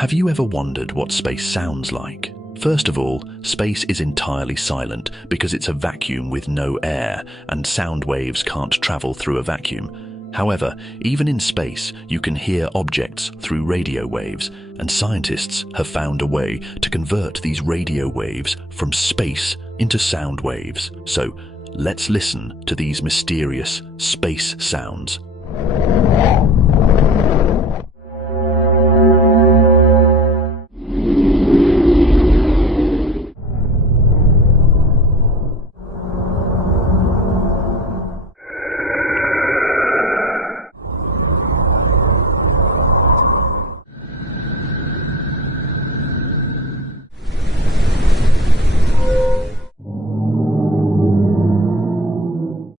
Have you ever wondered what space sounds like? First of all, space is entirely silent because it's a vacuum with no air, and sound waves can't travel through a vacuum. However, even in space, you can hear objects through radio waves, and scientists have found a way to convert these radio waves from space into sound waves. So, let's listen to these mysterious space sounds.